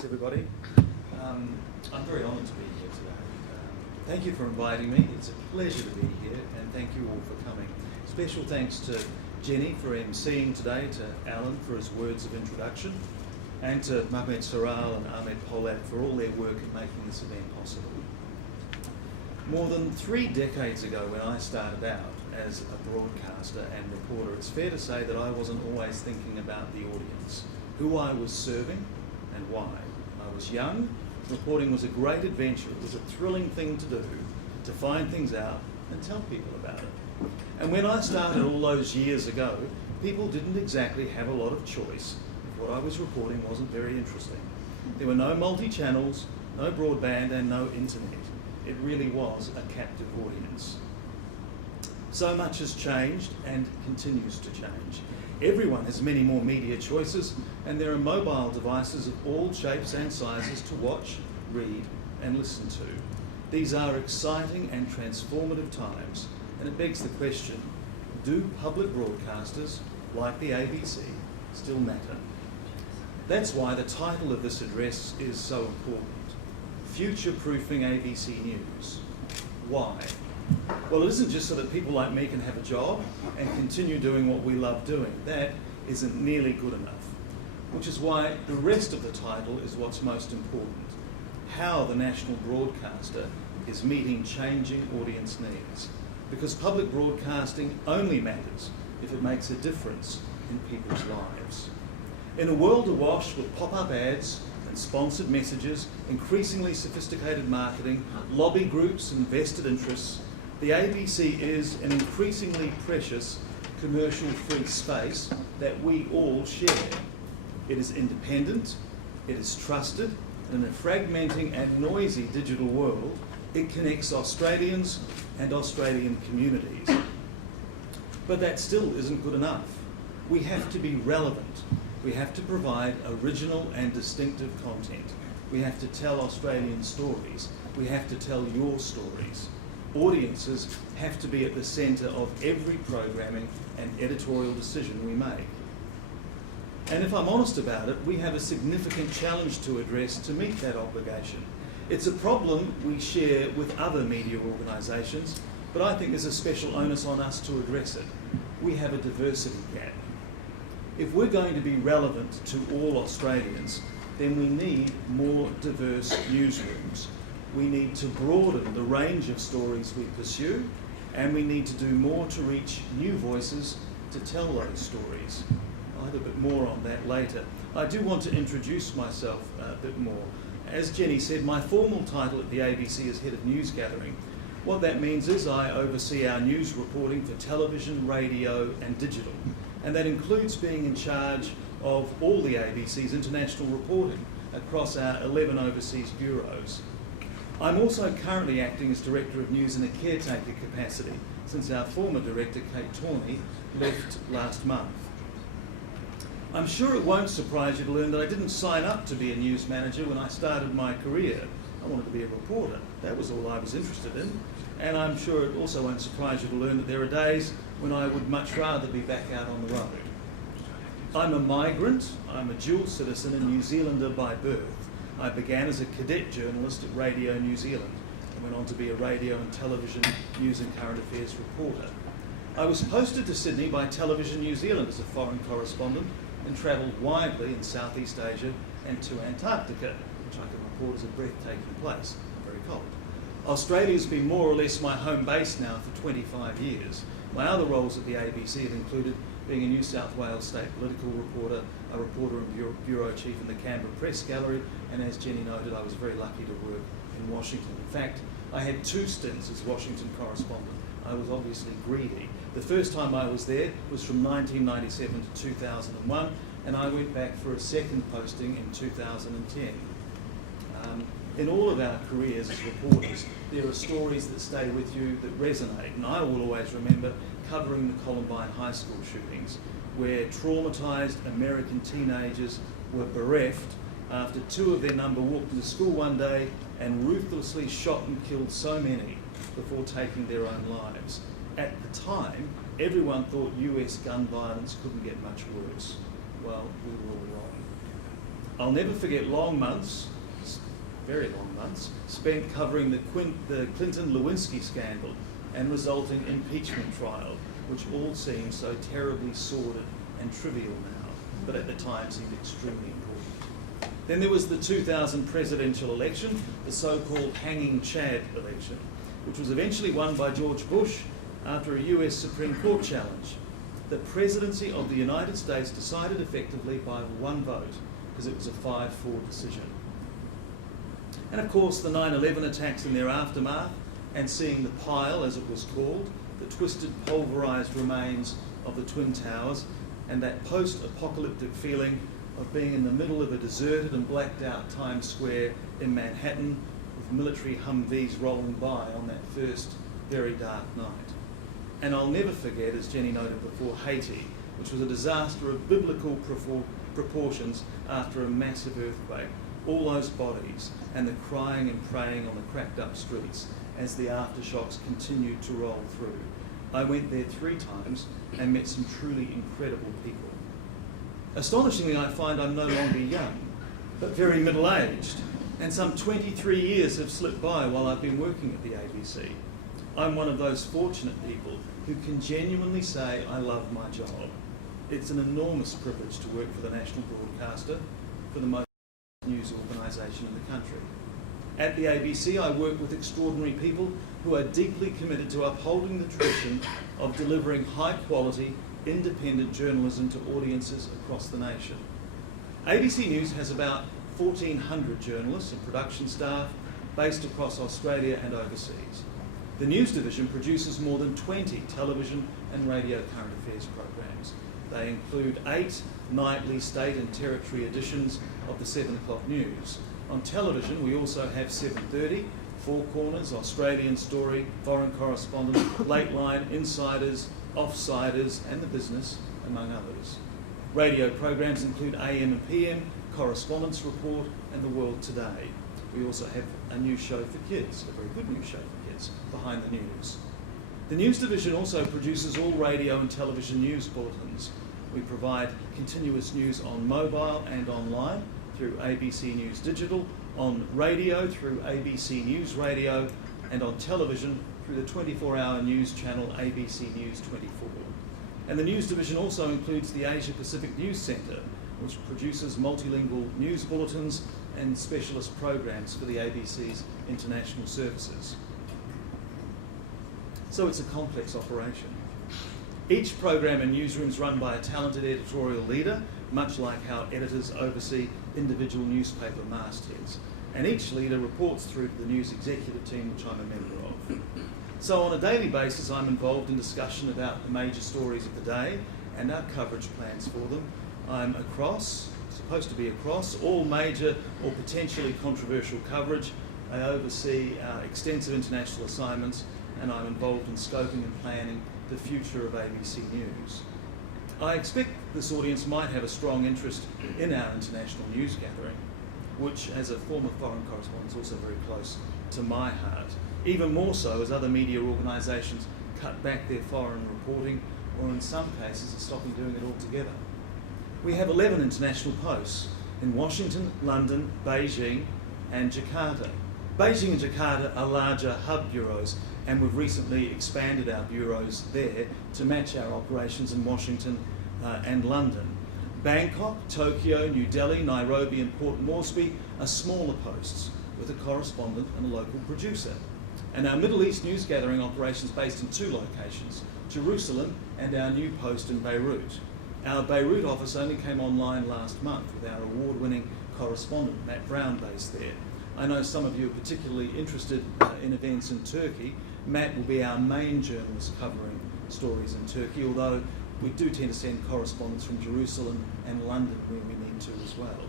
Thanks, everybody. I'm very honoured to be here today. Thank you for inviting me. It's a pleasure to be here, and thank you all for coming. Special thanks to Jenny for emceeing today, to Alan for his words of introduction, and to McMurtrie and Ahmed Polat for all their work in making this event possible. More than 3 decades ago, when I started out as a broadcaster and reporter, it's fair to say that I wasn't always thinking about the audience, who I was serving and why. I was young. Reporting was a great adventure. It was a thrilling thing to do, to find things out and tell people about it. And when I started all those years ago, people didn't exactly have a lot of choice if what I was reporting wasn't very interesting. There were no multi-channels, no broadband and no internet. It really was a captive audience. So much has changed and continues to change. Everyone has many more media choices, and there are mobile devices of all shapes and sizes to watch, read and listen to. These are exciting and transformative times, and it begs the question, do public broadcasters, like the ABC, still matter? That's why the title of this address is so important. Future-proofing ABC News. Why? Well, it isn't just so that people like me can have a job and continue doing what we love doing. That isn't nearly good enough. Which is why the rest of the title is what's most important. How the national broadcaster is meeting changing audience needs. Because public broadcasting only matters if it makes a difference in people's lives. In a world awash with pop-up ads and sponsored messages, increasingly sophisticated marketing, lobby groups and vested interests, the ABC is an increasingly precious commercial-free space that we all share. It is independent, it is trusted, and in a fragmenting and noisy digital world, it connects Australians and Australian communities. But that still isn't good enough. We have to be relevant. We have to provide original and distinctive content. We have to tell Australian stories. We have to tell your stories. Audiences have to be at the centre of every programming and editorial decision we make. And if I'm honest about it, we have a significant challenge to address to meet that obligation. It's a problem we share with other media organisations, but I think there's a special onus on us to address it. We have a diversity gap. If we're going to be relevant to all Australians, then we need more diverse newsrooms. We need to broaden the range of stories we pursue, and we need to do more to reach new voices to tell those stories. I'll have a bit more on that later. I do want to introduce myself a bit more. As Jenny said, my formal title at the ABC is Head of News Gathering. What that means is I oversee our news reporting for television, radio and digital. And that includes being in charge of all the ABC's international reporting across our 11 overseas bureaus. I'm also currently acting as Director of News in a caretaker capacity since our former Director, Kate Tawney, left last month. I'm sure it won't surprise you to learn that I didn't sign up to be a news manager when I started my career. I wanted to be a reporter. That was all I was interested in. And I'm sure it also won't surprise you to learn that there are days when I would much rather be back out on the road. I'm a migrant, I'm a dual citizen and New Zealander by birth. I began as a cadet journalist at Radio New Zealand and went on to be a radio and television news and current affairs reporter. I was posted to Sydney by Television New Zealand as a foreign correspondent and travelled widely in Southeast Asia and to Antarctica, which I can report is a breathtaking place, very cold. Australia's been more or less my home base now for 25 years. My other roles at the ABC have included being a New South Wales state political reporter, a reporter and bureau chief in the Canberra Press Gallery, and as Jenny noted, I was very lucky to work in Washington. In fact, I had 2 stints as Washington correspondent. I was obviously greedy. The first time I was there was from 1997 to 2001, and I went back for a second posting in 2010. In all of our careers as reporters, there are stories that stay with you that resonate, and I will always remember covering the Columbine high school shootings, where traumatised American teenagers were bereft after 2 of their number walked into school one day and ruthlessly shot and killed so many before taking their own lives. At the time, everyone thought US gun violence couldn't get much worse. Well, we were all wrong. I'll never forget long months, very long months, spent covering the Clinton-Lewinsky scandal and resulting impeachment trial, which all seems so terribly sordid and trivial now, but at the time seemed extremely important. Then there was the 2000 presidential election, the so-called hanging Chad election, which was eventually won by George Bush after a US Supreme Court challenge. The presidency of the United States decided effectively by one vote, because it was a 5-4 decision. And of course, the 9/11 attacks in their aftermath, and seeing the pile, as it was called, the twisted, pulverised remains of the Twin Towers, and that post-apocalyptic feeling of being in the middle of a deserted and blacked out Times Square in Manhattan with military Humvees rolling by on that first very dark night. And I'll never forget, as Jenny noted before, Haiti, which was a disaster of biblical proportions after a massive earthquake. All those bodies and the crying and praying on the cracked up streets as the aftershocks continued to roll through. I went there 3 times and met some truly incredible people. Astonishingly, I find I'm no longer young, but very middle-aged, and some 23 years have slipped by while I've been working at the ABC. I'm one of those fortunate people who can genuinely say I love my job. It's an enormous privilege to work for the national broadcaster, for the most news organisation in the country. At the ABC, I work with extraordinary people who are deeply committed to upholding the tradition of delivering high-quality, independent journalism to audiences across the nation. ABC News has about 1,400 journalists and production staff based across Australia and overseas. The news division produces more than 20 television and radio current affairs programs. They include 8 nightly state and territory editions of the 7 o'clock news. On television, we also have 7:30, Four Corners, Australian Story, Foreign Correspondent, Late Line, Insiders, Offsiders, and The Business, among others. Radio programs include AM and PM, Correspondence Report, and The World Today. We also have a new show for kids, a very good new show for kids, Behind the News. The news division also produces all radio and television news bulletins. We provide continuous news on mobile and online through ABC News Digital, on radio through ABC News Radio, and on television through the 24-hour news channel ABC News 24. And the news division also includes the Asia Pacific News Centre, which produces multilingual news bulletins and specialist programs for the ABC's international services. So it's a complex operation. Each program and newsroom is run by a talented editorial leader, much like how editors oversee individual newspaper mastheads. And each leader reports through to the news executive team, which I'm a member of. So on a daily basis, I'm involved in discussion about the major stories of the day and our coverage plans for them. I'm supposed to be across all major or potentially controversial coverage. I oversee our extensive international assignments, and I'm involved in scoping and planning the future of ABC News. I expect this audience might have a strong interest in our international news gathering, which as a former foreign correspondent is also very close to my heart, even more so as other media organisations cut back their foreign reporting, or in some cases are stopping doing it altogether. We have 11 international posts in Washington, London, Beijing and Jakarta. Beijing and Jakarta are larger hub bureaus, and we've recently expanded our bureaus there to match our operations in Washington and London. Bangkok, Tokyo, New Delhi, Nairobi and Port Moresby are smaller posts with a correspondent and a local producer. And our Middle East news gathering operations based in 2 locations, Jerusalem and our new post in Beirut. Our Beirut office only came online last month with our award-winning correspondent, Matt Brown, based there. I know some of you are particularly interested in events in Turkey. Matt will be our main journalist covering stories in Turkey, although we do tend to send correspondents from Jerusalem and London when we need to as well.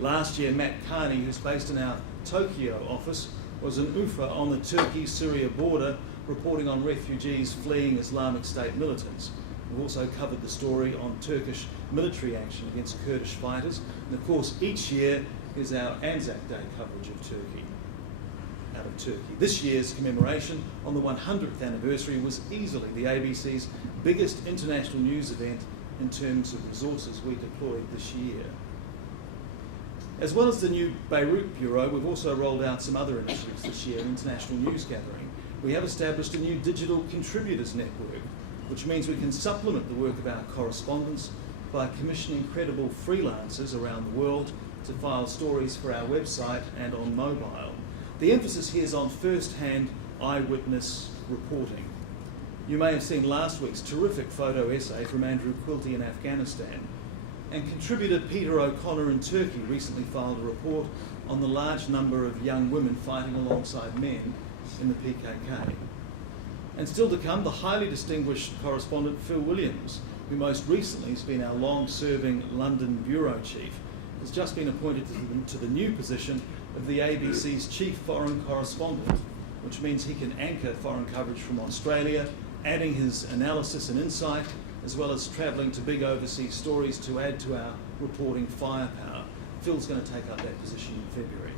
Last year, Matt Carney, who's based in our Tokyo office, was in Ufa on the Turkey-Syria border reporting on refugees fleeing Islamic State militants. We've also covered the story on Turkish military action against Kurdish fighters. And of course, each year is our Anzac Day coverage of Turkey, out of Turkey. This year's commemoration on the 100th anniversary was easily the ABC's biggest international news event in terms of resources we deployed this year. As well as the new Beirut Bureau, we've also rolled out some other initiatives this year in international news gathering. We have established a new digital contributors network, which means we can supplement the work of our correspondents by commissioning credible freelancers around the world to file stories for our website and on mobile. The emphasis here is on first-hand eyewitness reporting. You may have seen last week's terrific photo essay from Andrew Quilty in Afghanistan, and contributor Peter O'Connor in Turkey recently filed a report on the large number of young women fighting alongside men in the PKK. And still to come, the highly distinguished correspondent Phil Williams, who most recently has been our long-serving London bureau chief, has just been appointed to the new position of the ABC's chief foreign correspondent, which means he can anchor foreign coverage from Australia, adding his analysis and insight, as well as travelling to big overseas stories to add to our reporting firepower. Phil's going to take up that position in February.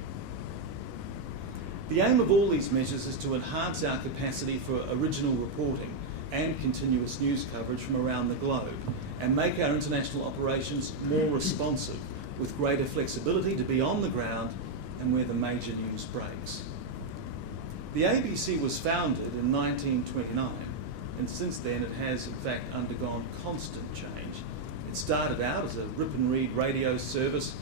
The aim of all these measures is to enhance our capacity for original reporting and continuous news coverage from around the globe, and make our international operations more responsive, with greater flexibility to be on the ground and where the major news breaks. The ABC was founded in 1929, and since then it has in fact undergone constant change. It started out as a rip and read radio service,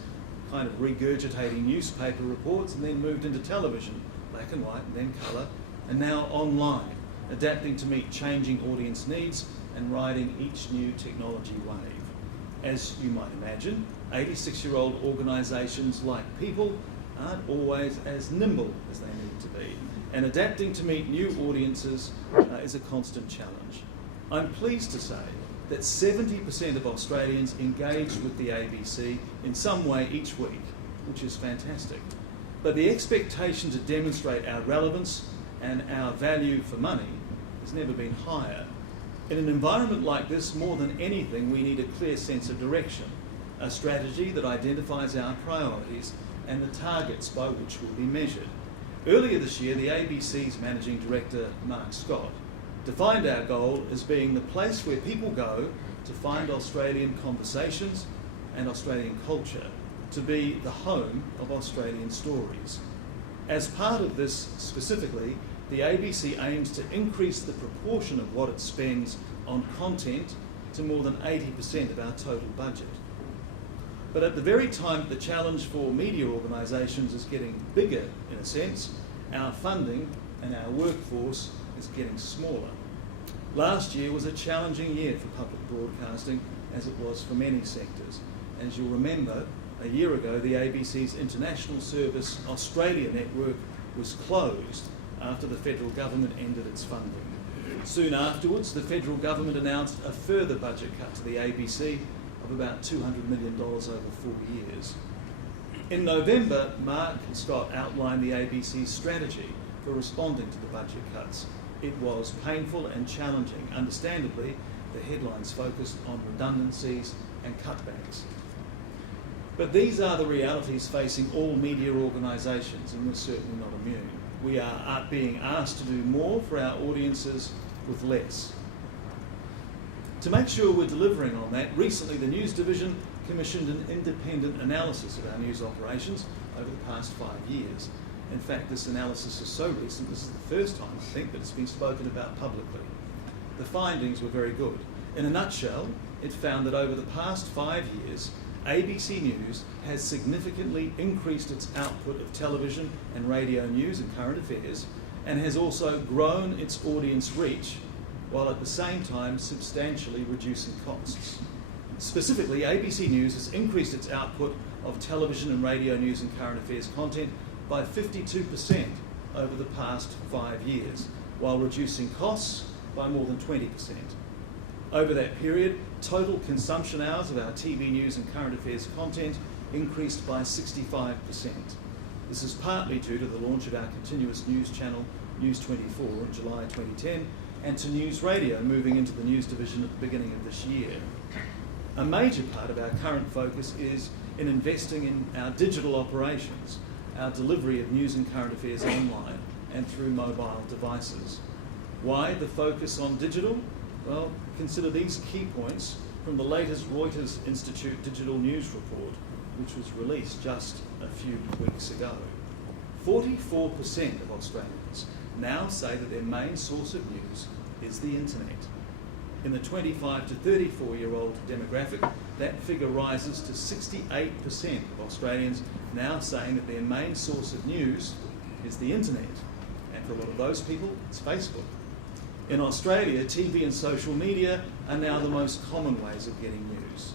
kind of regurgitating newspaper reports, and then moved into television, black and white and then colour, and now online, adapting to meet changing audience needs and riding each new technology wave. As you might imagine, 86-year-old organisations, like people, aren't always as nimble as they need to be, and adapting to meet new audiences is a constant challenge. I'm pleased to say that 70% of Australians engage with the ABC in some way each week, which is fantastic. But the expectation to demonstrate our relevance and our value for money has never been higher. In an environment like this, more than anything, we need a clear sense of direction, a strategy that identifies our priorities and the targets by which we'll be measured. Earlier this year, the ABC's Managing Director, Mark Scott, defined our goal as being the place where people go to find Australian conversations and Australian culture, to be the home of Australian stories. As part of this specifically, the ABC aims to increase the proportion of what it spends on content to more than 80% of our total budget. But at the very time the challenge for media organisations is getting bigger, in a sense, our funding and our workforce is getting smaller. Last year was a challenging year for public broadcasting, as it was for many sectors. As you'll remember, a year ago the ABC's international service Australia network was closed after the federal government ended its funding. Soon afterwards, the federal government announced a further budget cut to the ABC of about $200 million over 4 years. In November, Mark Scott outlined the ABC's strategy for responding to the budget cuts. It was painful and challenging. Understandably, the headlines focused on redundancies and cutbacks. But these are the realities facing all media organisations, and we're certainly not immune. We are being asked to do more for our audiences with less. To make sure we're delivering on that, recently the News Division commissioned an independent analysis of our news operations over the past 5 years. In fact, this analysis is so recent, this is the first time, I think, that it's been spoken about publicly. The findings were very good. In a nutshell, it found that over the past 5 years, ABC News has significantly increased its output of television and radio news and current affairs, and has also grown its audience reach, while at the same time substantially reducing costs. Specifically, ABC News has increased its output of television and radio news and current affairs content by 52% over the past 5 years, while reducing costs by more than 20%. Over that period, total consumption hours of our TV news and current affairs content increased by 65%. This is partly due to the launch of our continuous news channel, News 24, in July 2010, and to News Radio moving into the News Division at the beginning of this year. A major part of our current focus is in investing in our digital operations, our delivery of news and current affairs online and through mobile devices. Why the focus on digital? Well, consider these key points from the latest Reuters Institute Digital News Report. which was released just a few weeks ago. 44% of Australians now say that their main source of news is the internet. In the 25 to 34-year-old demographic, that figure rises to 68% of Australians now saying that their main source of news is the internet. And for a lot of those people, it's Facebook. In Australia, TV and social media are now the most common ways of getting news.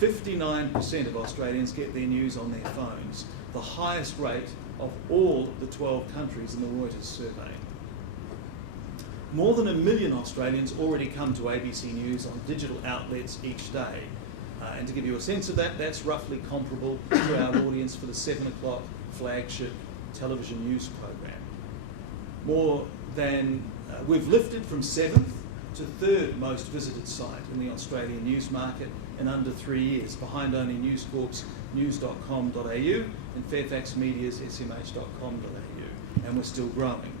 59% of Australians get their news on their phones, the highest rate of all the 12 countries in the Reuters survey. More than 1 million Australians already come to ABC News on digital outlets each day. And to give you a sense of that, that's roughly comparable to our audience for the 7 o'clock flagship television news program. We've lifted from 7th to 3rd most visited site in the Australian news market in under 3 years, behind only News Corp's news.com.au and Fairfax Media's smh.com.au, and we're still growing.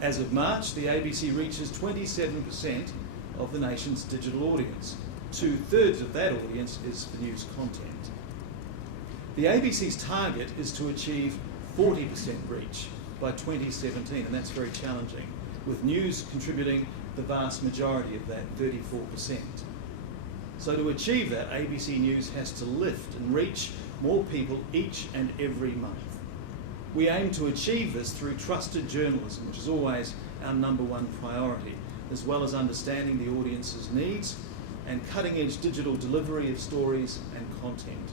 As of March, the ABC reaches 27% of the nation's digital audience. 2/3 of that audience is for news content. The ABC's target is to achieve 40% reach by 2017, and that's very challenging, with news contributing the vast majority of that, 34%. So to achieve that, ABC News has to lift and reach more people each and every month. We aim to achieve this through trusted journalism, which is always our number one priority, as well as understanding the audience's needs and cutting-edge digital delivery of stories and content.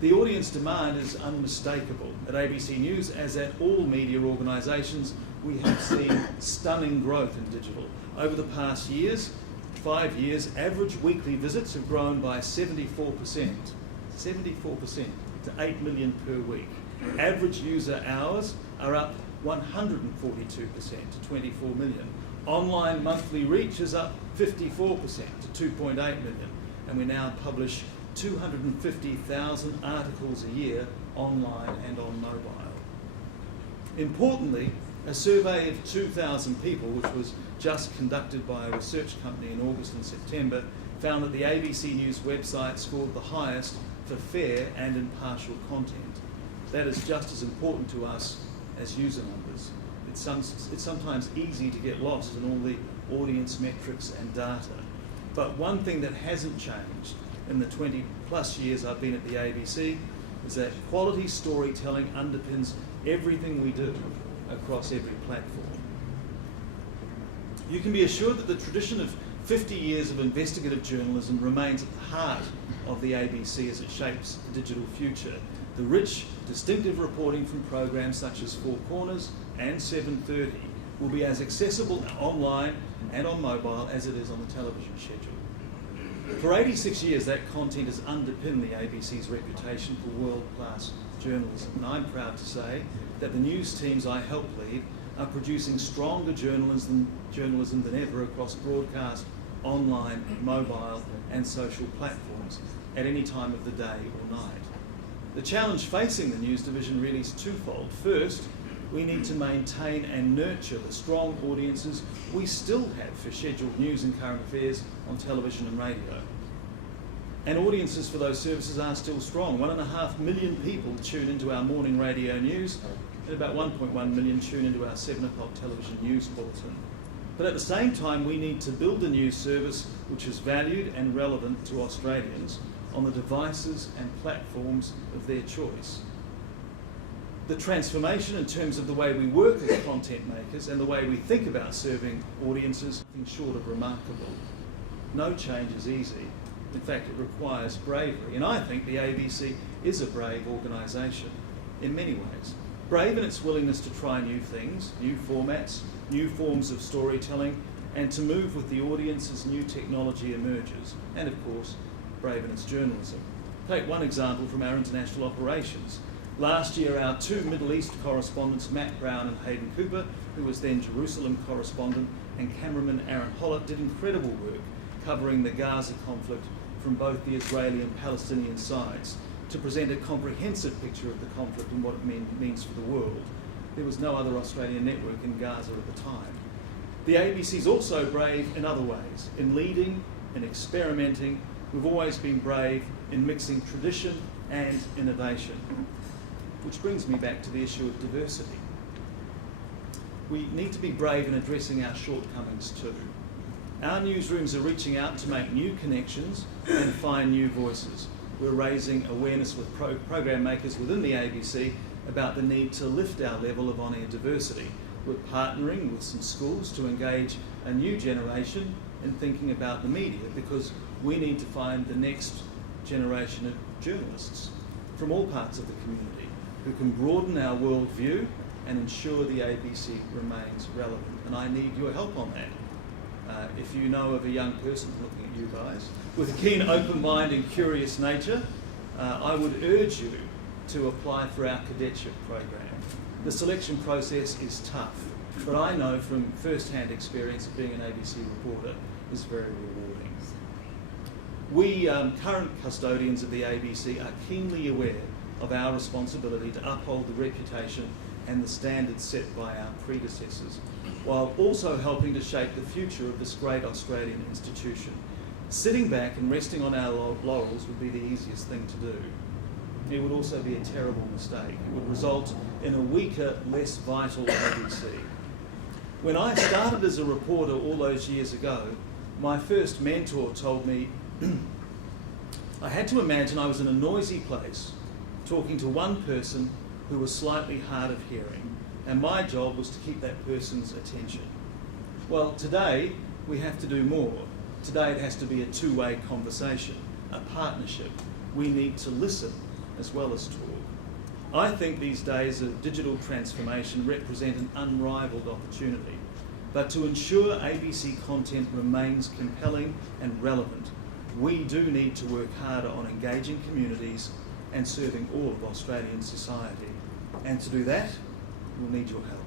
The audience demand is unmistakable. At ABC News, as at all media organisations, we have seen stunning growth in digital. Over the past 5 years, average weekly visits have grown by 74%, to 8 million per week. Average user hours are up 142% to 24 million. Online monthly reach is up 54% to 2.8 million, and we now publish 250,000 articles a year online and on mobile. Importantly, a survey of 2,000 people, which was just conducted by a research company in August and September, found that the ABC News website scored the highest for fair and impartial content. That is just as important to us as user numbers. It's sometimes easy to get lost in all the audience metrics and data. But one thing that hasn't changed in the 20 plus years I've been at the ABC is that quality storytelling underpins everything we do across every platform. You can be assured that the tradition of 50 years of investigative journalism remains at the heart of the ABC as it shapes the digital future. The rich, distinctive reporting from programs such as Four Corners and 7:30 will be as accessible online and on mobile as it is on the television schedule. For 86 years, that content has underpinned the ABC's reputation for world-class journalism, and I'm proud to say that the news teams I help lead are producing stronger journalism than ever across broadcast, online, mobile and social platforms at any time of the day or night. The challenge facing the news division really is twofold. First, we need to maintain and nurture the strong audiences we still have for scheduled news and current affairs on television and radio. And audiences for those services are still strong. 1.5 million people tune into our morning radio news, and about 1.1 million tune into our 7 o'clock television news bulletin. But at the same time, we need to build a news service which is valued and relevant to Australians on the devices and platforms of their choice. The transformation in terms of the way we work as content makers and the way we think about serving audiences is nothing short of remarkable. No change is easy. In fact, it requires bravery. And I think the ABC is a brave organisation in many ways. Brave in its willingness to try new things, new formats, new forms of storytelling, and to move with the audience as new technology emerges. And of course, brave in its journalism. Take one example from our international operations. Last year, our two Middle East correspondents, Matt Brown and Hayden Cooper, who was then Jerusalem correspondent, and cameraman Aaron Hollett, did incredible work covering the Gaza conflict from both the Israeli and Palestinian sides to present a comprehensive picture of the conflict and what it means for the world. There was no other Australian network in Gaza at the time. The ABC is also brave in other ways, in leading, in experimenting. We've always been brave in mixing tradition and innovation. Which brings me back to the issue of diversity. We need to be brave in addressing our shortcomings too. Our newsrooms are reaching out to make new connections and find new voices. We're raising awareness with program makers within the ABC about the need to lift our level of on-air diversity. We're partnering with some schools to engage a new generation in thinking about the media, because we need to find the next generation of journalists from all parts of the community who can broaden our worldview and ensure the ABC remains relevant. And I need your help on that. If you know of a young person, looking at you guys, with a keen open mind and curious nature, I would urge you to apply for our cadetship program. The selection process is tough, but I know from first-hand experience of being an ABC reporter is very rewarding. We current custodians of the ABC are keenly aware of our responsibility to uphold the reputation and the standards set by our predecessors, while also helping to shape the future of this great Australian institution. Sitting back and resting on our laurels would be the easiest thing to do. It would also be a terrible mistake. It would result in a weaker, less vital ABC. When I started as a reporter all those years ago, my first mentor told me I had to imagine I was in a noisy place talking to one person who was slightly hard of hearing, and my job was to keep that person's attention. Well, today we have to do more. Today it has to be a two-way conversation, a partnership. We need to listen as well as talk. I think these days of digital transformation represent an unrivaled opportunity, but to ensure ABC content remains compelling and relevant, we do need to work harder on engaging communities and serving all of Australian society. And to do that, we'll need your help.